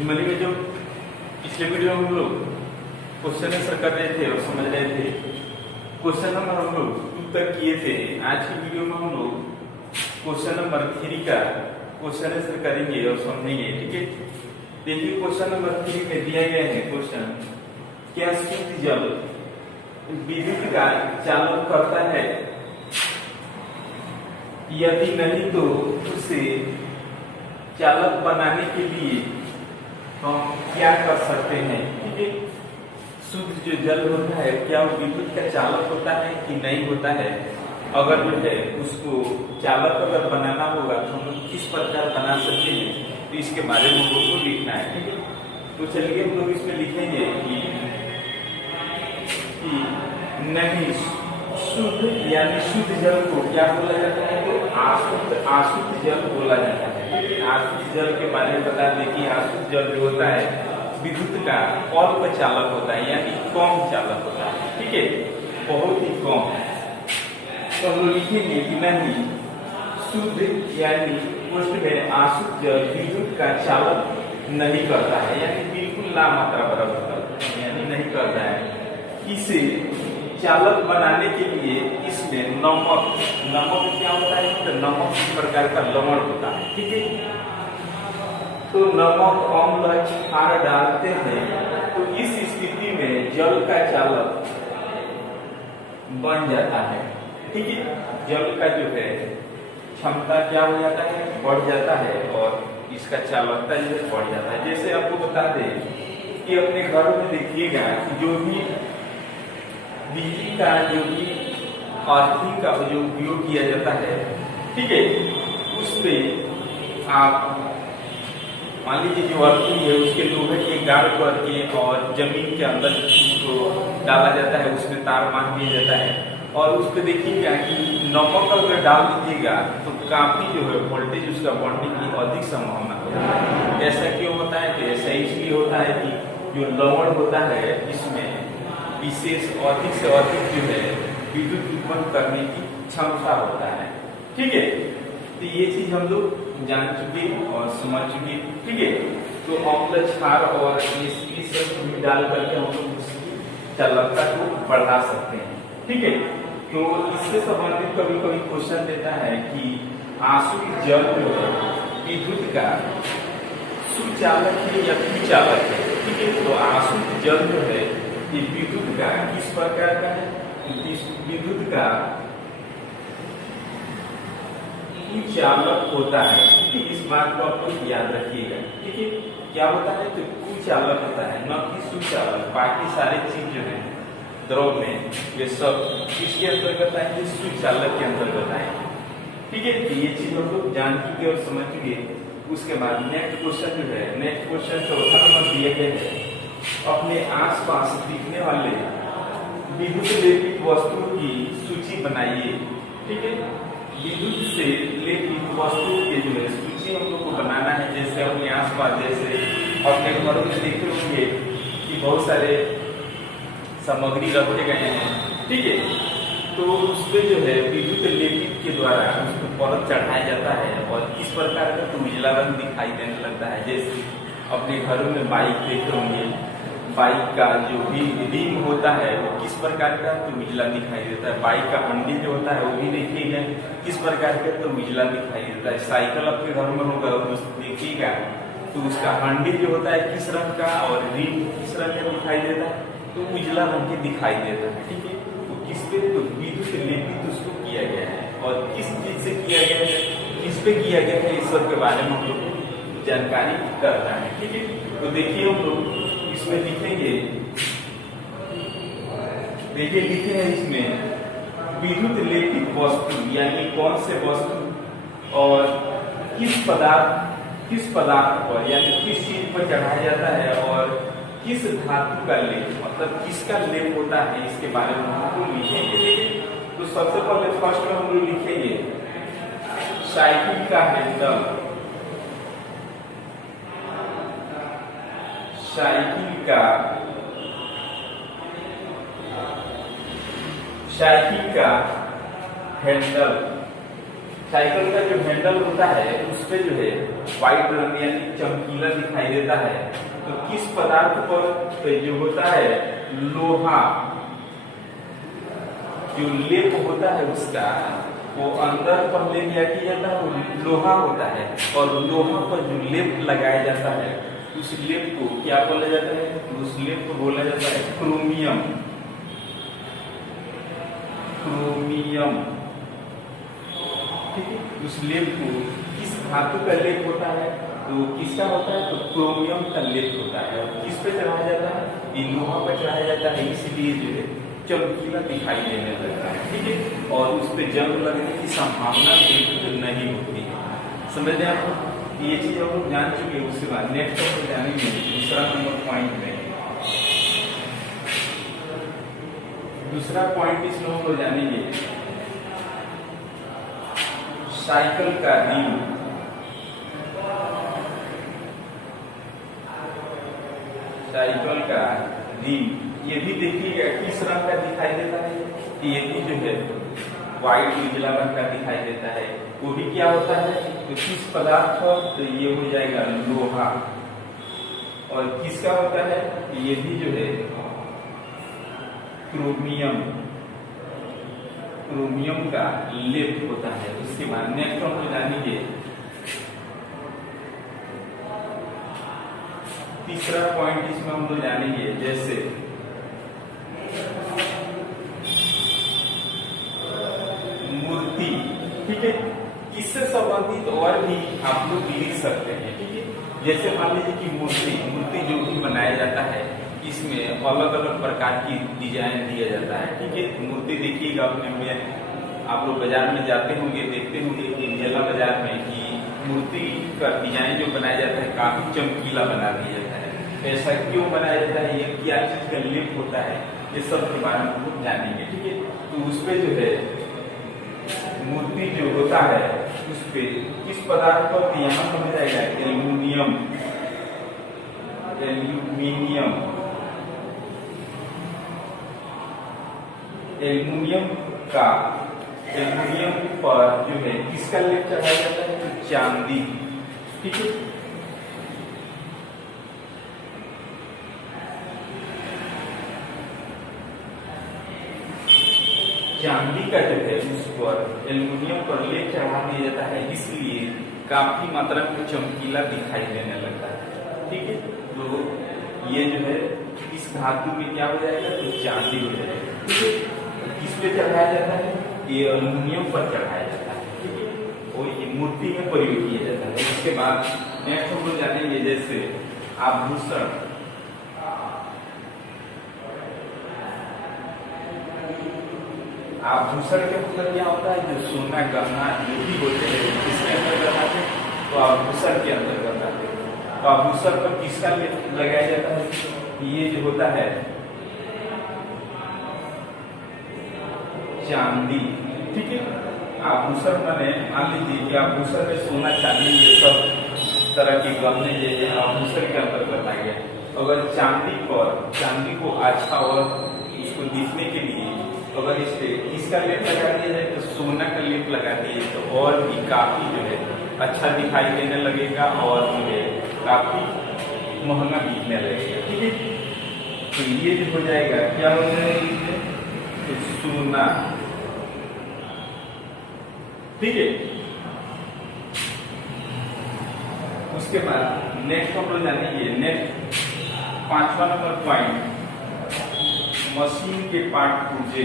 Money में जो पिछले वीडियो में हम लोग क्वेश्चन आंसर कर रहे थे और समझ रहे थे, क्वेश्चन नंबर हम लोग उत्तर किए थे। आज की वीडियो में हम लोग क्वेश्चन नंबर 3 का क्वेश्चन आंसर करेंगे और समझेंगे। ठीक है, देखिए क्वेश्चन नंबर 3 में दिया गया है क्वेश्चन, क्या शुद्ध जल विद्युत का चालन करता है? यदि नहीं तो उसे चालक बनाने के लिए हम क्या कर सकते हैं? ठीक है, शुद्ध जो जल होता है क्या वो विद्युत का चालक होता है कि नहीं होता है? अगर जो है उसको चालक अगर बनाना होगा तो हम लोग किस प्रकार बना सकते हैं, तो इसके बारे में हम लोग को लिखना है। ठीक है, तो चलिए हम लोग इसमें लिखेंगे कि नहीं शुद्ध यानी शुद्ध जल को क्या बोला जाता है? तो अशुद्ध जल बोला जाता है। अशुद्ध जल के बारे में बता दें कि अशुद्ध जल जो होता है विद्युत का अल्प चालक होता है, यानी कम चालक होता है। ठीक है, बहुत ही कम। तो हम लिखेंगे कि नहीं शुद्ध यानी पोस्ट में अशुद्ध जल विद्युत का चालक नहीं करता है, यानी बिल्कुल नामात्रा बराबर यानी नहीं करता है। इसे चालक बनाने के लिए इसमें नमक क्या होता है? तो नमक इस प्रकार का लवण होता है। ठीक है, तो नमक अम्ल क्षार डालते हैं तो इस स्थिति में जल का चालक बन जाता है। ठीक है, जल का जो है क्षमता क्या हो जाता है? बढ़ जाता है और इसका चालकता जो है बढ़ जाता है। जैसे आपको बता दें कि अपने घरों में देखिएगा जो भी बिजली का जो भी अर्थिंग का जो उपयोग किया जाता है, ठीक है, उस पे आप मान लीजिए जो अर्थिंग है उसके लोहे के गाढ़ करके और जमीन के अंदर उसको डाला जाता है, उसमें तार बांध दिया जाता है और उस पर देखिएगा कि नमक अगर डाल दीजिएगा तो काफी जो है वोल्टेज उसका बढ़ने की अधिक संभावना होती है। ऐसा क्यों होता है? तो ऐसा इसलिए होता है कि जो लवण होता है इसमें विशेष अधिक से अधिक जो है विद्युत उत्पन्न करने की क्षमता होता है। ठीक है, तो ये चीज हम लोग जान चुके और समझ चुके। ठीक है, तो अम्ल क्षार और ये सब डाल करके हम लोग उसकी चालकता को बढ़ा सकते हैं। ठीक है, तो इससे संबंधित कभी कभी क्वेश्चन देता है कि अशुद्ध जल जो है विद्युत का सुचालक है या कुचालक है? ठीक है, तो अशुद्ध जल जो है ये विद्युत का किस प्रकार का है? विद्युत का कुचालक होता है। ठीक है, इस बात को आप लोग याद रखिएगा। ठीक है, क्या होता है? तो कुचालक होता है, न कि सुचालक। बाकी सारे चीज जो है द्रव में ये सब किसके अंतर्गत आएंगे? सुचालक के अंतर्गत आएंगे। ठीक है, तो ये चीज हम लोग जान चुके और समझ चुके। उसके बाद नेक्स्ट क्वेश्चन जो है, नेक्स्ट क्वेश्चन 4 नंबर दिया गया है, अपने आसपास दिखने वाले विद्युत लेपित वस्तुओं की सूची बनाइए। ठीक है, विद्युत से लेपित वस्तुओं की जो है सूची हम लोग को बनाना है। जैसे अपने आसपास, जैसे अपने घरों में देखे होंगे कि बहुत सारे सामग्री रखे गए हैं। ठीक है, तो उसपे जो है विद्युत लेपित के द्वारा उसको परत चढ़ाया जाता है और किस प्रकार का तो उजला रंग दिखाई देने लगता है। जैसे अपने घरों में बाइक देखे होंगे, बाइक का जो भी रिम होता है वो किस प्रकार का तो उजला दिखाई देता है। बाइक का हंडी जो होता है वो भी देखिएगा किस प्रकार का तो उजला दिखाई देता है। साइकिल आपके घर में होगा देखिएगा तो उसका हंडी जो होता है किस रंग का और रिम किस रंग का दिखाई देता है, तो उजला रंग के दिखाई देता है। ठीक है, तो किस पे? तो विद्युत लेपित उसको किया गया है और किस चीज से किया गया है, किस पे किया गया है, इस सब के बारे में हम लोग जानकारी करना है। ठीक है, तो देखिए हम लोग इसमें लिखेंगे, देखिए लिखे हैं इसमें विद्युत लेपित वस्तु यानी कौन से वस्तु और किस पदार्थ पर यानी किस चीज पर चढ़ाया जाता है और किस धातु का लेप, मतलब किसका लेप होता है, इसके बारे में हमको लिखेंगे। तो सबसे पहले फर्स्ट में हम लोग लिखेंगे साइकिल का हैंडल, साइकिल का हैंडल। साइकिल का जो हैंडल होता है उस पे जो है व्हाइट रंग यानी चमकीला दिखाई देता है। तो किस पदार्थ पर जो होता है लोहा, जो लेप होता है उसका, वो अंदर पहले क्या किया जाता है, वो लोहा होता है और लोहा पर जो लेप लगाया जाता है उस लेप को क्या बोला जाता है, उस लेप को बोला जाता है क्रोमियम। क्रोमियम, ठीक है। उस लेप को किस धातु का लेप होता है, तो किसका होता है, तो क्रोमियम का लेप होता है। और किस पे चढ़ाया जाता है, ये लोहा पर चढ़ाया जाता है, इसलिए जो है चमकीला दिखाई देने लगता है, ठीक है। और उस पे जंग लगने की संभावना बिल्कुल नहीं होती है। समझ रहे आप, ये चीज हम लोग जान चुके हैं। उसके बाद नेक्स्ट हम जानेंगे दूसरा नंबर पॉइंट में। दूसरा पॉइंट इसमें हम लोग जानेंगे साइकिल का रिम। साइकिल का रिम, ये भी देखिएगा किस रंग का दिखाई देता है, ये भी जो है व्हाइट उजला रंग का दिखाई देता है। वो भी क्या होता है, तो किस पदार्थ पर, तो ये हो जाएगा लोहा। और किसका होता है, ये भी जो है क्रोमियम, क्रोमियम का लेप होता है। उसके बाद नेक्स्ट हम जानेंगे तीसरा पॉइंट, इसमें हम लोग जानेंगे जैसे मूर्ति, ठीक है। इससे संबंधित और भी आप लोग लिख सकते हैं, ठीक है। जैसे मान लीजिए कि मूर्ति जो भी बनाया जाता है इसमें अलग अलग प्रकार की डिजाइन दिया जाता है, ठीक है। मूर्ति देखिएगा अपने में, आप लोग बाजार में जाते होंगे, देखते होंगे कि मेला बाजार में कि मूर्ति का डिजाइन जो बनाया जाता है काफी चमकीला बना दिया जाता है। ऐसा क्यों बनाया जाता है, ये क्या चीज का लेप होता है, ये सब के बारे में हम लोग जानेंगे, ठीक है। तो उस पे जो है मूर्ति जो होता है उस पे किस पदार्थ पर, यहाँ समझ जाएगा एल्यूमिनियम। एल्यूमिनियम, एल्यूमिनियम का, एल्यूमिनियम पर जो है किसका लेप चढ़ाया जाता है, तो चांदी, ठीक है। चांदी का जो है उस पर एल्यूमिनियम पर लेप चढ़ा दिया जाता है, इसलिए काफी मात्रा में चमकीला दिखाई देने लगता है, ठीक है। तो ये जो है इस धातु में क्या हो जाएगा, तो चांदी हो जाएगा, ठीक है। किस पे चढ़ाया जाता है, ये एल्यूमिनियम पर चढ़ाया जाता है, ठीक है। और ये मूर्ति में प्रयोग किया जाता है। इसके बाद नेक्स्ट हम लोग जानेंगे जैसे आभूषण। आभूषण के मतलब क्या होता है, जो सोना गहना जो भी होते हैं किसके अंतर्गत आते हैं, तो आभूषण के अंतर्गत आते हैं। तो आभूषण पर किसका लगाया जाता है, ये जो होता है चांदी, ठीक है। आभूषण माने मान लीजिए कि आभूषण में सोना चांदी ये सब तरह के गहने जो है आभूषण के अंतर्गत आ गया। अगर चांदी पर, चांदी को अच्छा और उसको दिखने के लिए अगर इस पे इसका लेप लगा दिया जाए, तो सोना का लेप लगा दिए तो और भी काफी जो है अच्छा दिखाई देने लगेगा और जो है काफी महंगा बिकने लगेगा, ठीक है। तो ये जो हो जाएगा क्या हो जाएगा, तो सोना, ठीक है। उसके बाद नेक्स्ट हम लोग जानेंगे, नेक्स्ट 5वां नंबर पॉइंट, मशीन के पार्ट पुर्जे।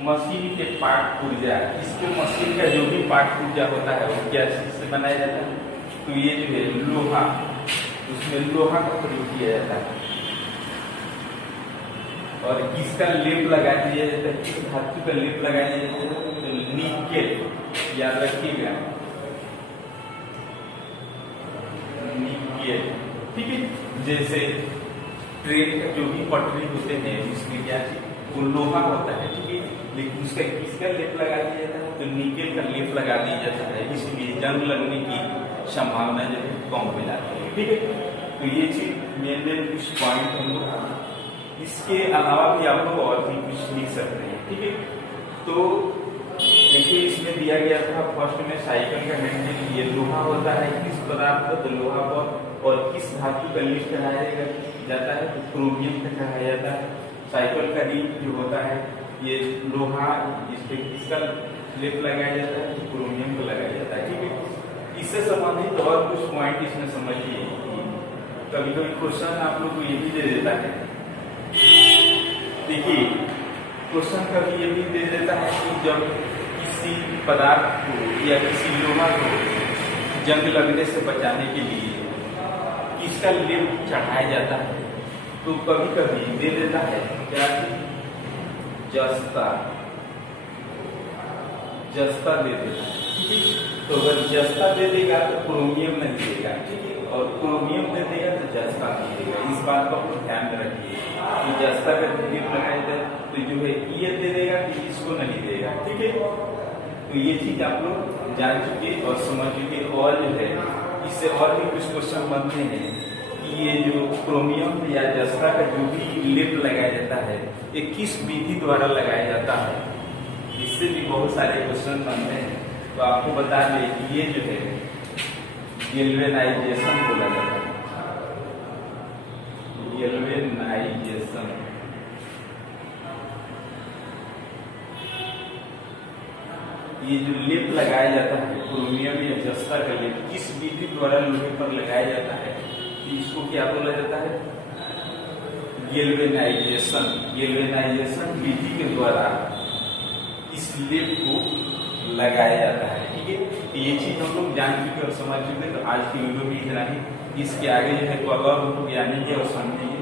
मशीन के पार्ट पुर्जा, इसके मशीन का जो भी पार्ट पुर्जा होता है वो क्या चीज से बनाया जाता है, तो ये जो है लोहा, उसमें लोहा का प्रयोग किया जाता है। और किसका लेप लगा दिया जाता है, किस धातु का लेप लगाया जाता है, तो निकेल, याद रखिएगा निकेल, ठीक है। जैसे ट्रेन का जो भी पटरी होते हैं इसमें क्या वो लोहा होता है, ठीक है। लेकिन उसका किसका लेप लगा दिया जाता है, तो निकेल का लेप लगा दिया जाता है, इसलिए जंग लगने की संभावना जो है कम हो जाती है। ठीक है, तो ये चीज मेन कुछ पॉइंट हम लोग, इसके अलावा भी आप लोग और भी कुछ लिख सकते हैं। ठीक है, तो देखिए इसमें दिया गया था फर्स्ट में साइकिल का हैंडल, ये लोहा होता है, किस पदार्थ का, तो लोहा पर, और किस धातु का लिप चढ़ाया जाता है, तो क्रोमियम का चढ़ाया जाता है। साइकिल का रिम जो होता है ये लोहा, इस पे किसका लेप लगाया जाता है, तो क्रोमियम का लगाया जाता है। ठीक है, इससे संबंधित और कुछ पॉइंट इसमें समझिए। कभी कभी क्वेश्चन आप लोग को ये भी दे देता है, देखिए क्वेश्चन कभी ये भी दे देता है कि जब किसी पदार्थ को या किसी लोहा को जंग लगने से बचाने के लिए किसका लेप चढ़ाया जाता है, तो कभी कभी दे देता है क्या, जस्ता दे देता है। ठीक है, तो अगर जस्ता दे देगा तो क्रोमियम नहीं देगा। ठीक है, और क्रोमियम दे देगा तो जस्ता नहीं देगा। इस बात का आप ध्यान रखिए कि जस्ता का लेप लगाया जाए तो जो है ये दे देगा कि इसको नहीं देगा। ठीक है, तो ये चीज आप लोग जान चुके और समझ चुके। और जो है इससे और भी कुछ क्वेश्चन बनते हैं कि ये जो क्रोमियम या जस्ता का जो भी लेप लगाया जाता है ये किस विधि द्वारा लगाया जाता है, इससे भी बहुत सारे क्वेश्चन बनते हैं। तो आपको बता दें कि ये जो है गैल्वेनाइजेशन बोला जाता है, गैल्वेनाइजेशन। ये जो लेप लगाया जाता है क्रोमियम या जस्ता का लेप किस विधि द्वारा लोहे पर लगाया जाता है, इसको क्या बोला जाता है, गैल्वेनाइजेशन। गैल्वेनाइजेशन विधि के द्वारा इस लेप को लगाया जाता है। ठीक है, तो ये चीज हम लोग जान चुके और समझ चुके। तो आज की वीडियो में इतना ही, इसके आगे जो है तो अगर हम लोग जानेंगे और समझेंगे